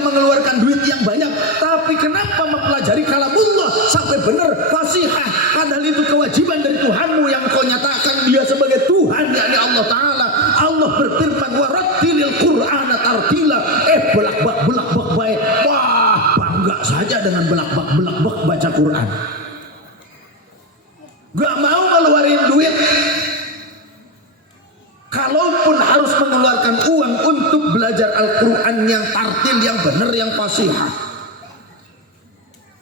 mengeluarkan duit yang banyak, tapi kenapa mempelajari kalamullah sampai benar fasihah, padahal itu kewajiban dari Tuhanmu yang kau nyatakan dia sebagai Tuhan, yakni Allah Ta'ala. Allah berfirman warattilil Qur'ana tartila. Belak-bak baik. Wah, bangga saja dengan belak-bak baca Quran. Gak mau ngeluarin duit, kalaupun harus mengeluarkan uang untuk belajar Al-Quran yang tartil, yang benar, yang fasihah.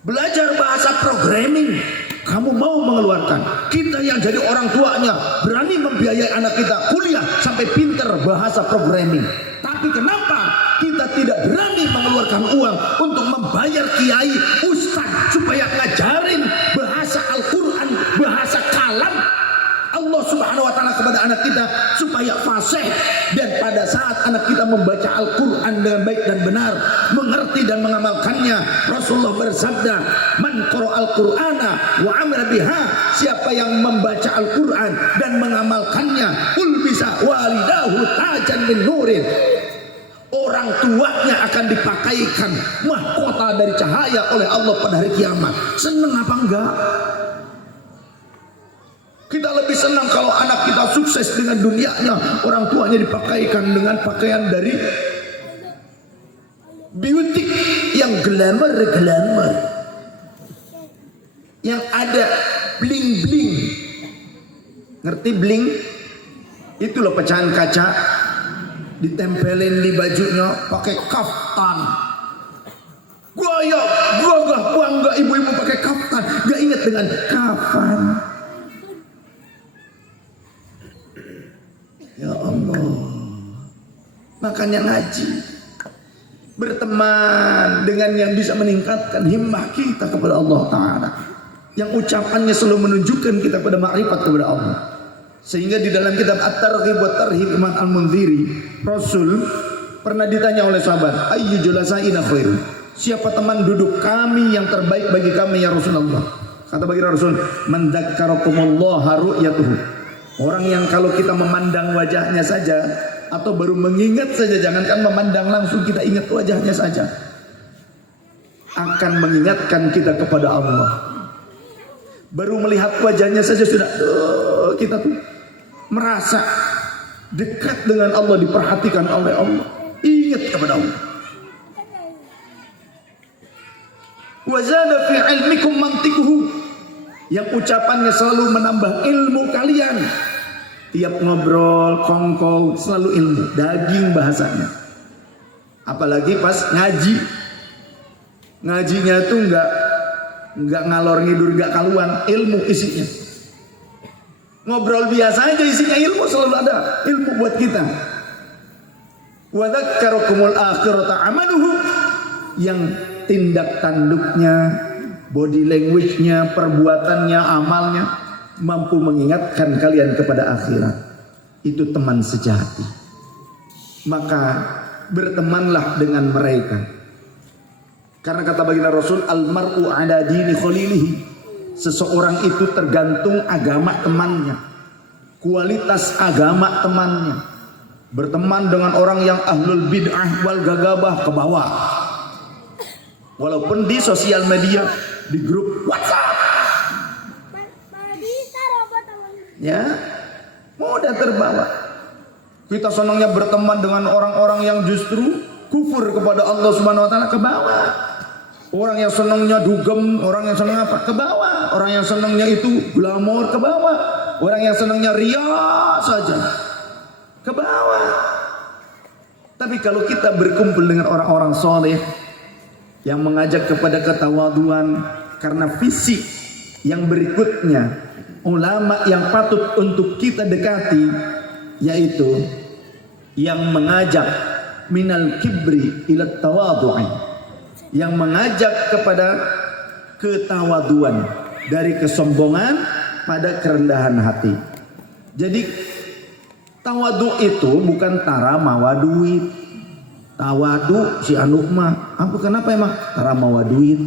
Belajar bahasa programming, kamu mau mengeluarkan. Kita yang jadi orang tuanya berani membiayai anak kita kuliah sampai pinter bahasa programming. Tapi kenapa kita tidak berani mengeluarkan uang untuk membayar kiai, ustaz supaya ngajarin bahasa Al-Quran, bahasa kalam Allah Subhanahu wa Ta'ala kepada anak kita supaya fasih, dan pada saat anak kita membaca Al-Quran dengan baik dan benar, mengerti dan mengamalkannya, Rasulullah bersabda, man qara'al Qur'ana wa amila biha, siapa yang membaca Al-Quran dan mengamalkannya, ul bisa walidahu tajan min nurin, orang tuanya akan dipakaikan mahkota dari cahaya oleh Allah pada hari kiamat. Seneng apa enggak? Kita lebih senang kalau anak kita sukses dengan dunianya, orang tuanya dipakaikan dengan pakaian dari beauty yang glamour, yang ada bling-bling. Ngerti bling? Itu loh pecahan kaca ditempelin di bajunya pakai kaftan. Gua bangga ibu-ibu pakai kaftan, gak ingat dengan kafan. Ya Allah, makanya ngaji, berteman dengan yang bisa meningkatkan himmah kita kepada Allah Ta'ala, yang ucapannya selalu menunjukkan kita pada makrifat kepada Allah. Sehingga di dalam kitab At-Targhib wa Tarhib Imam Al-Mundhiri, Rasul pernah ditanya oleh sahabat, ayyu julasaina khair, siapa teman duduk kami yang terbaik bagi kami ya Rasulullah? Kata baginda Rasul, man dzakkarakumullah ru'yatuhu, orang yang kalau kita memandang wajahnya saja atau baru mengingat saja, jangankan memandang langsung, kita ingat wajahnya saja, akan mengingatkan kita kepada Allah. Baru melihat wajahnya saja sudah kita tuh merasa dekat dengan Allah, diperhatikan oleh Allah, ingat kepada Allah. Wa zada fi ilmikum mantikuhu, yang ucapannya selalu menambah ilmu kalian. Tiap ngobrol, kongkol, selalu ilmu, daging bahasanya. Apalagi pas ngaji, ngajinya tuh nggak ngalor ngidur, nggak kaluan, ilmu isinya. Ngobrol biasa aja isinya ilmu, selalu ada ilmu buat kita. Wa dzakarakumul akhirata amaluhu, yang tindak tanduknya, body language-nya, perbuatannya, amalnya mampu mengingatkan kalian kepada akhirat. Itu teman sejati. Maka bertemanlah dengan mereka. Karena kata baginda Rasul, al-mar'u ala dini khalilihi, seseorang itu tergantung agama temannya, kualitas agama temannya. Berteman dengan orang yang ahlul bid'ah wal gagabah, ke bawah. Walaupun di sosial media, di grup WhatsApp, ya mudah terbawa. Kita senangnya berteman dengan orang-orang yang justru kufur kepada Allah Subhanahu wa Ta'ala, ke bawah. Orang yang senangnya dugem, orang yang senang apa, ke bawah. Orang yang senangnya itu glamor, ke bawah. Orang yang senangnya ria saja, ke bawah. Tapi kalau kita berkumpul dengan orang-orang soleh yang mengajak kepada ketawaduan, karena visi yang berikutnya ulama yang patut untuk kita dekati, yaitu yang mengajak minal kibri ila tawadhu'i, yang mengajak kepada ketawaduan, dari kesombongan pada kerendahan hati. Jadi tawadu itu bukan tara mawa duit. Tawadu si anu mah, apa kenapa emang tara mawa duit?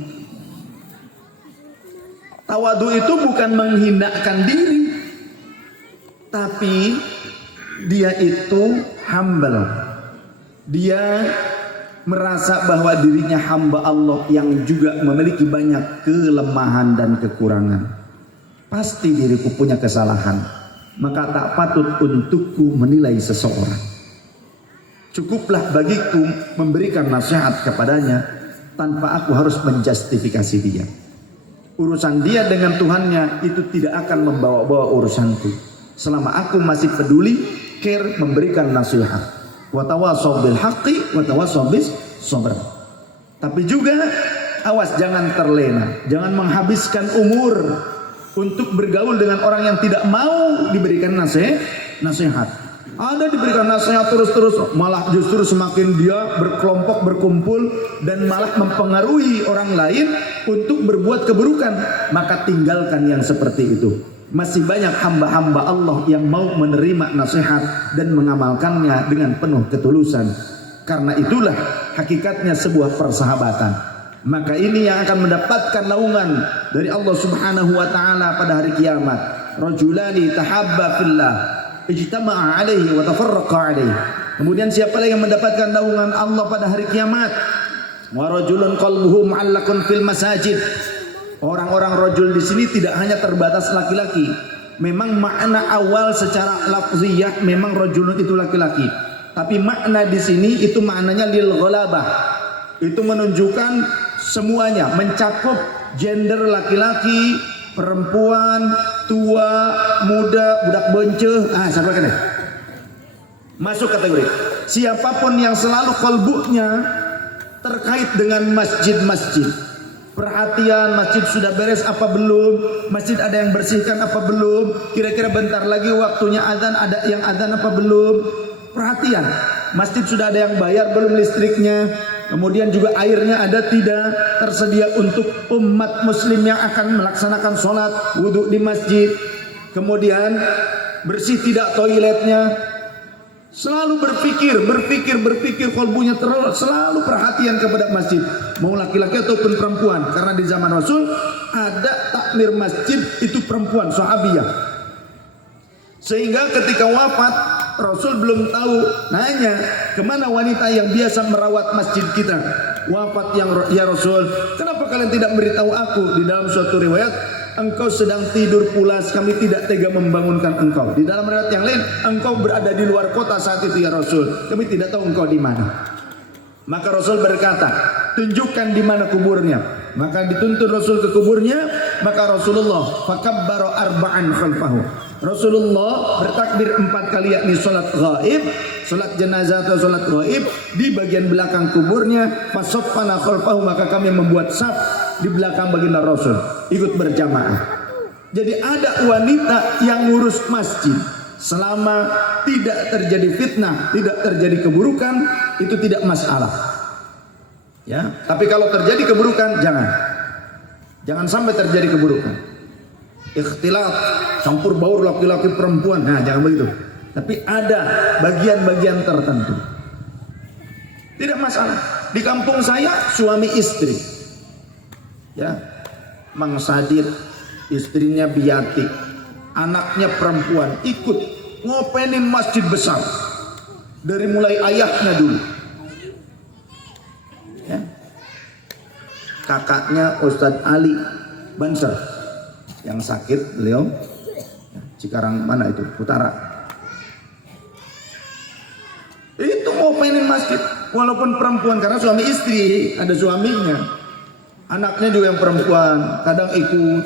Tawadu itu bukan menghinakan diri, tapi dia itu humble. Dia merasa bahwa dirinya hamba Allah yang juga memiliki banyak kelemahan dan kekurangan. Pasti diriku punya kesalahan, maka tak patut untukku menilai seseorang. Cukuplah bagiku memberikan nasihat kepadanya tanpa aku harus menjustifikasi dia. Urusan dia dengan Tuhannya itu tidak akan membawa-bawa urusanku, selama aku masih peduli, care, memberikan nasihat. Wa tawassaw bil haqqi wa tawassaw bis sabr. Tapi juga awas, jangan terlena, jangan menghabiskan umur untuk bergaul dengan orang yang tidak mau diberikan nasihat. Ada diberikan nasihat terus-terus, malah justru semakin dia berkelompok, berkumpul, dan malah mempengaruhi orang lain untuk berbuat keburukan. Maka tinggalkan yang seperti itu. Masih banyak hamba-hamba Allah yang mau menerima nasihat dan mengamalkannya dengan penuh ketulusan. Karena itulah hakikatnya sebuah persahabatan. Maka ini yang akan mendapatkan naungan dari Allah Subhanahu wa taala pada hari kiamat. Rajulani tahabba fillah ijtama'a alaihi wa tafarraqa alaihi. Kemudian siapa lagi yang mendapatkan naungan Allah pada hari kiamat? Wa rajulun qalbuhu mu'allaqun fil masajid. Orang-orang rajul di sini tidak hanya terbatas laki-laki. Memang makna awal secara lafziyah memang rajulun itu laki-laki. Tapi makna di sini itu maknanya lil ghalabah. Itu menunjukkan semuanya, mencakup gender laki-laki, perempuan, tua, muda, budak benceh. Siapa kan? Masuk kategori. Siapapun yang selalu kalbunya terkait dengan masjid-masjid. Perhatian, masjid sudah beres apa belum? Masjid ada yang bersihkan apa belum? Kira-kira bentar lagi waktunya azan, ada yang azan apa belum? Perhatian, masjid sudah ada yang bayar belum listriknya? Kemudian juga airnya ada tidak tersedia untuk umat muslim yang akan melaksanakan sholat wudhu di masjid. Kemudian bersih tidak toiletnya. Selalu berpikir kalbunya selalu perhatian kepada masjid, mau laki-laki ataupun perempuan. Karena di zaman Rasul ada takmir masjid itu perempuan, sahabiyah. Sehingga ketika wafat Rasul belum tahu, nanya kemana wanita yang biasa merawat masjid kita. Wafat ya Rasul, kenapa kalian tidak beritahu aku? Di dalam suatu riwayat, engkau sedang tidur pulas, kami tidak tega membangunkan engkau. Di dalam riwayat yang lain, engkau berada di luar kota saat itu ya Rasul, kami tidak tahu engkau di mana. Maka Rasul berkata, tunjukkan di mana kuburnya. Maka dituntun Rasul ke kuburnya. Maka Rasulullah fakabbara arba'an khalfahu. Rasulullah bertakbir 4 kali, yakni salat ghaib, salat jenazah atau salat ghaib di bagian belakang kuburnya. Fasaffana khalfahu, maka kami membuat saf di belakang baginda Rasul, ikut berjamaah. Jadi ada wanita yang ngurus masjid. Selama tidak terjadi fitnah, tidak terjadi keburukan, itu tidak masalah. Ya, tapi kalau terjadi keburukan, jangan sampai terjadi keburukan. Ikhtilat, campur baur laki-laki perempuan, jangan begitu. Tapi ada bagian-bagian tertentu, tidak masalah. Di kampung saya suami istri, ya, Mang Sadid, istrinya Biati, anaknya perempuan, ikut ngopenin masjid besar dari mulai ayahnya dulu, ya. Kakaknya Ustadz Ali Banser yang sakit, beliau Cikarang mana itu, Utara, itu ngopenin masjid walaupun perempuan, karena suami istri, ada suaminya. Anaknya juga yang perempuan, kadang ikut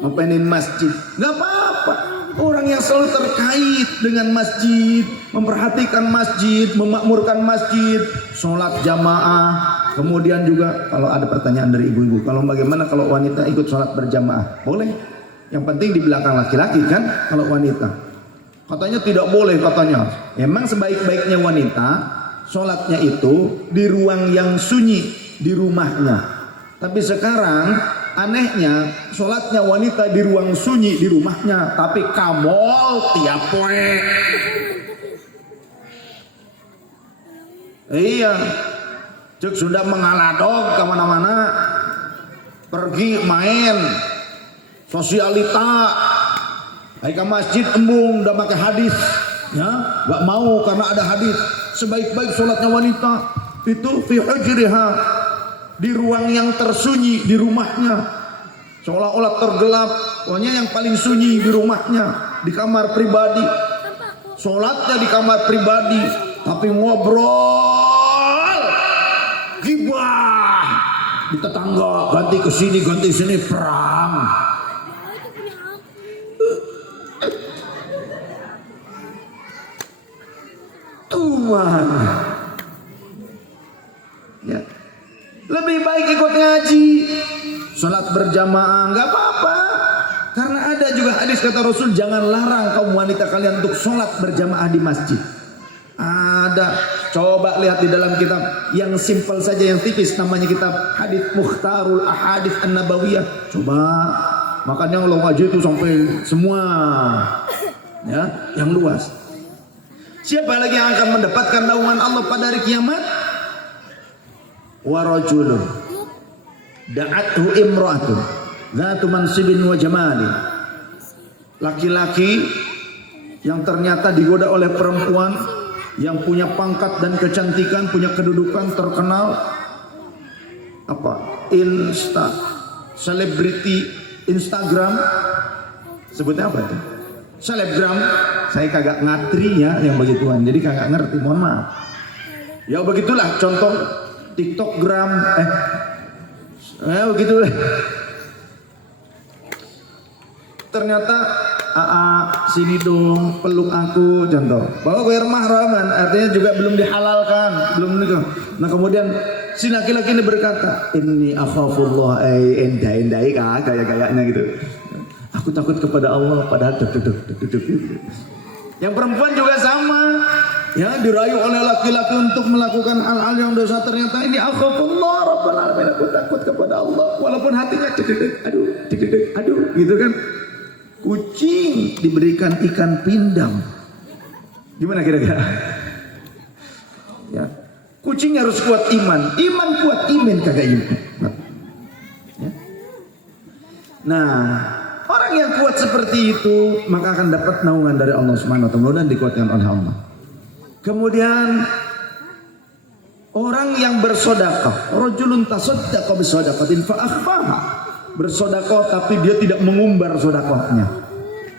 ngopenin masjid. Gak apa-apa. Orang yang selalu terkait dengan masjid, memperhatikan masjid, memakmurkan masjid, sholat jamaah. Kemudian juga kalau ada pertanyaan dari ibu-ibu, kalau bagaimana kalau wanita ikut sholat berjamaah? Boleh. Yang penting di belakang laki-laki kan kalau wanita. Katanya tidak boleh katanya. Emang sebaik-baiknya wanita sholatnya itu di ruang yang sunyi, di rumahnya. Tapi sekarang anehnya sholatnya wanita di ruang sunyi di rumahnya, tapi kamol tiap poe. Iya, cek sudah mengaladog kemana-mana, pergi main, sosialita, ke masjid embung, udah pakai hadis, ya, nggak mau karena ada hadis. Sebaik-baik sholatnya wanita itu fi hujriha, di ruang yang tersunyi di rumahnya, seolah-olah tergelap, pokoknya yang paling sunyi di rumahnya, di kamar pribadi. Sholatnya di kamar pribadi, tapi ngobrol gibah di tetangga, ganti ke sini perang. Tuhan, ya, lebih baik ikut ngaji, sholat berjamaah nggak apa-apa. Karena ada juga hadis kata Rasul, jangan larang kaum wanita kalian untuk sholat berjamaah di masjid. Ada, coba lihat di dalam kitab yang simpel saja, yang tipis, namanya kitab Hadits Mukhtarul Ahadits An-Nabawiyah. Coba, makanya kalau ngaji itu sampai semua, ya, yang luas. Siapa lagi yang akan mendapatkan naungan Allah pada hari kiamat? Wa rajulun da'athu imra'atun dzatu mansibin wa jamali. Laki-laki yang ternyata digoda oleh perempuan yang punya pangkat dan kecantikan, punya kedudukan terkenal, apa? Selebriti Instagram, sebutnya apa itu? Selebgram. Saya kagak ngatri ya yang begituan, jadi kagak ngerti, mohon maaf. Ya begitulah contoh TikTokgram, begitulah. Ternyata sini dong peluk aku, contoh. Bahwa ghair mahraman artinya juga belum dihalalkan, belum nikah. Nah kemudian si laki-laki ini berkata, ini akhafullah, endai gaya-gayanya gitu. Aku takut kepada Allah, padahal duduk. Yang perempuan juga sama, ya, dirayu oleh laki-laki untuk melakukan hal-hal yang dosa, ternyata ini akhafullah rabbal alamin, aku takut kepada Allah, walaupun hatinya aduh, gitu kan. Kucing diberikan ikan pindang, gimana kira-kira? Ya, kucing harus kuat iman kuat iman kagak iman. Ya. Nah, orang yang kuat seperti itu maka akan dapat naungan dari Allah Subhanahu wa taala dan dikuatkan oleh Allah. Kemudian orang yang bersedekah, rajulun tasaddaqa bisadaqatin fa akhfaha. Bersedekah tapi dia tidak mengumbar sedekahnya.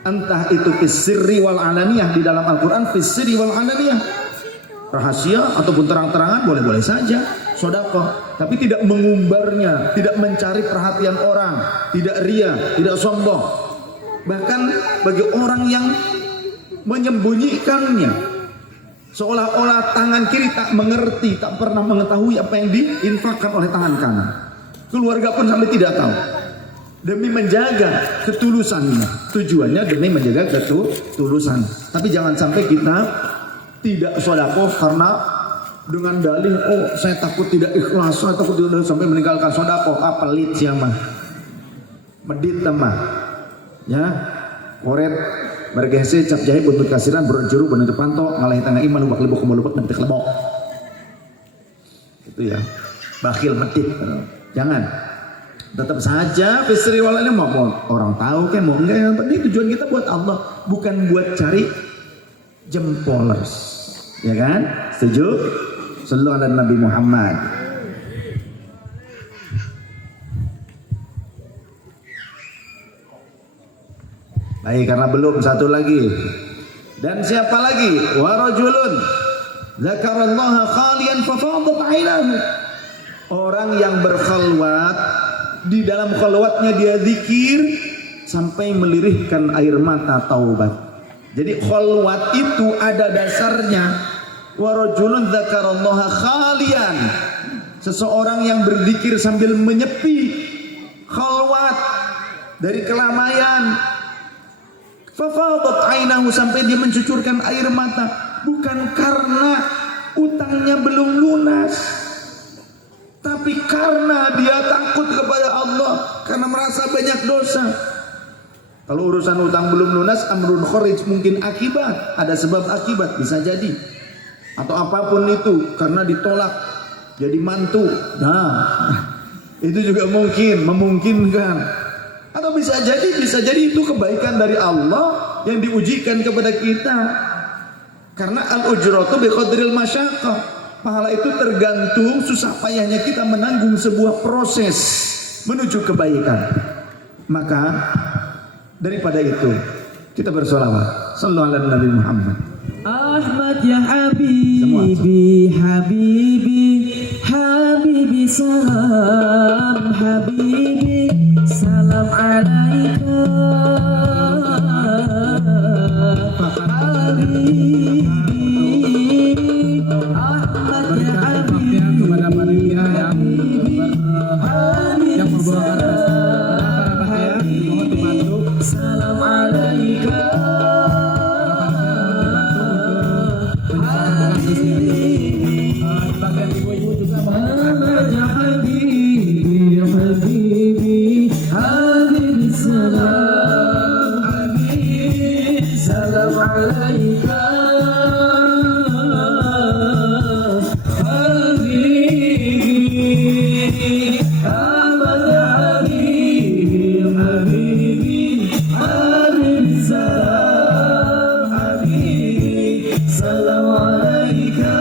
Entah itu fis-sirri wal alaniyah, di dalam Al-Qur'an fis-sirri wal alaniyah. Rahasia ataupun terang-terangan boleh-boleh saja sedekah, tapi tidak mengumbarnya, tidak mencari perhatian orang, tidak ria, tidak sombong. Bahkan bagi orang yang menyembunyikannya, seolah-olah tangan kiri tak mengerti, tak pernah mengetahui apa yang diinfakkan oleh tangan kanan. Keluarga pun sampai tidak tahu. Demi menjaga ketulusannya, tujuannya demi menjaga ketulusan. Tapi jangan sampai kita tidak sedekah karena dengan dalih, oh saya takut tidak ikhlas, saya takut tidak, sampai meninggalkan sedekah. Pelit siapa? Medit mah, ya, koret bergese cap jahe buntut kasiran berjuru buntut panto ngalahi tengah iman lubak lebok kemalubak dan kelebok. Itu ya, bakhil medit. Jangan. Tetap saja fisri walanya mau orang tahu kan mau enggak, yang penting tujuan kita buat Allah, bukan buat cari jempolers, ya kan? Setuju? Sallu ala Nabi Muhammad. Baik, karena belum satu lagi. Dan siapa lagi? Wa rajulun dzakarallaha khalian fa fadat 'ainahu. Orang yang berkhalwat, di dalam khalwatnya dia zikir sampai melirihkan air mata taubat. Jadi khalwat itu ada dasarnya. Wa rajulun dzakarallaha khalian. Seseorang yang berzikir sambil menyepi, khalwat dari keramaian. Fa fadat 'ainahu, sampai dia mencucurkan air mata, bukan karena utangnya belum lunas, tapi karena dia takut kepada Allah, karena merasa banyak dosa. Kalau urusan utang belum lunas, amrun kharij, mungkin akibat, ada sebab akibat, bisa jadi. Atau apapun itu, karena ditolak jadi mantu. Nah, itu juga mungkin, memungkinkan. Atau bisa jadi itu kebaikan dari Allah yang diujikan kepada kita. Karena al-ujratu biqadril masyaqqah. Pahala itu tergantung susah payahnya kita menanggung sebuah proses menuju kebaikan. Maka daripada itu kita bersolawat sallallahu alaihi Nabi Muhammad. Ahmad ya Habibi, Habibi, Habibi salam, Habibi salam alaika, Habibi, Ahmad ya Habibi, kepada panitia yang membawakan mohon dibantu salam alaika. Bagian ibu-ibu juga Ahmad ya Habibi, Habibi, Habibi salam, Habibi salam alaika, Habibi, Ahmad ya Habibi, Habibi, Habibi salam, Habibi salam alaika.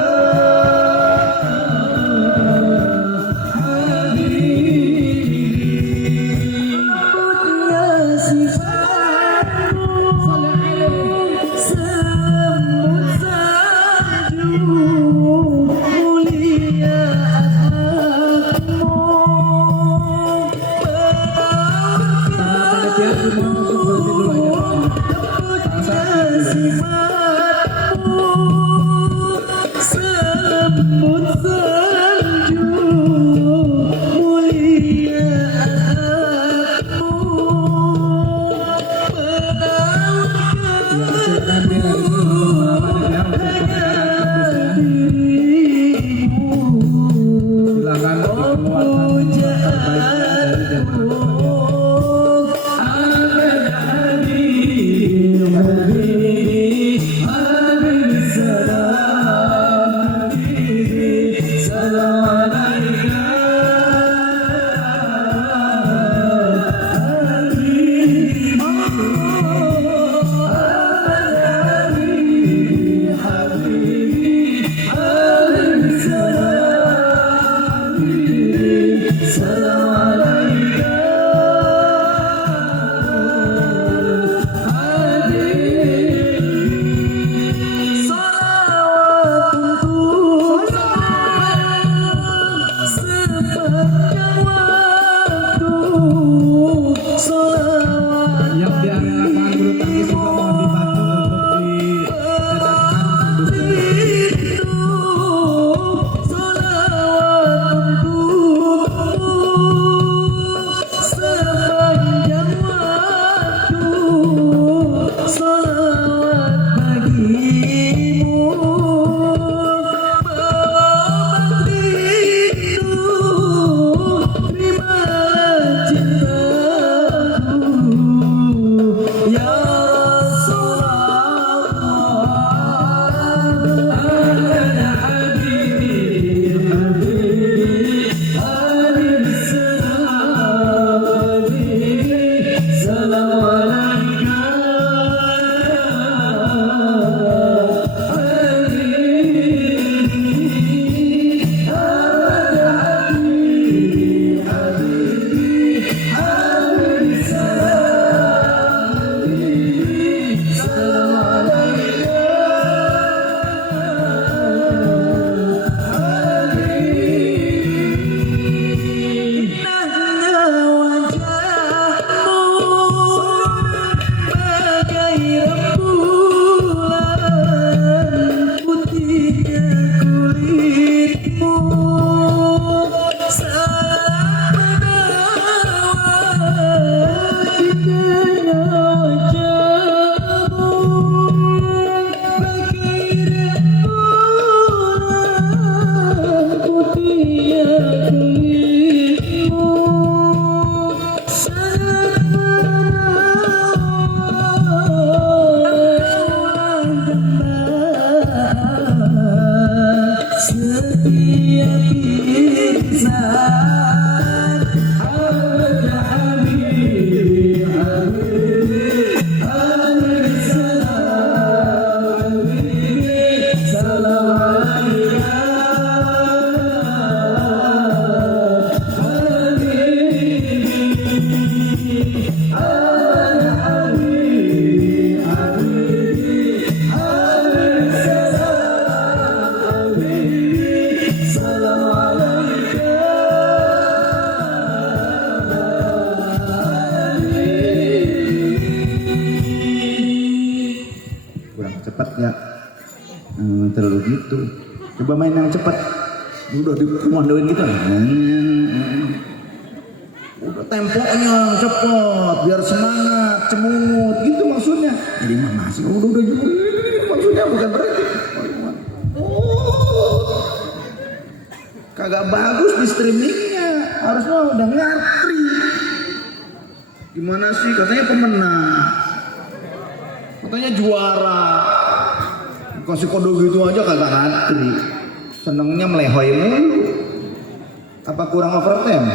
gitu. Coba main yang cepat. Udah dikomandoin gitu. Udah temponya yang cepat biar semangat, cemungut gitu maksudnya. Jadi mana sih? Udah maksudnya bukan berarti. Kagak bagus di streamingnya, harusnya udah ngerti. Gimana sih? Katanya pemenang, katanya juara, kasih kode gitu aja kagak ngerti. Senengnya melehoi mulu. Apa kurang overtime?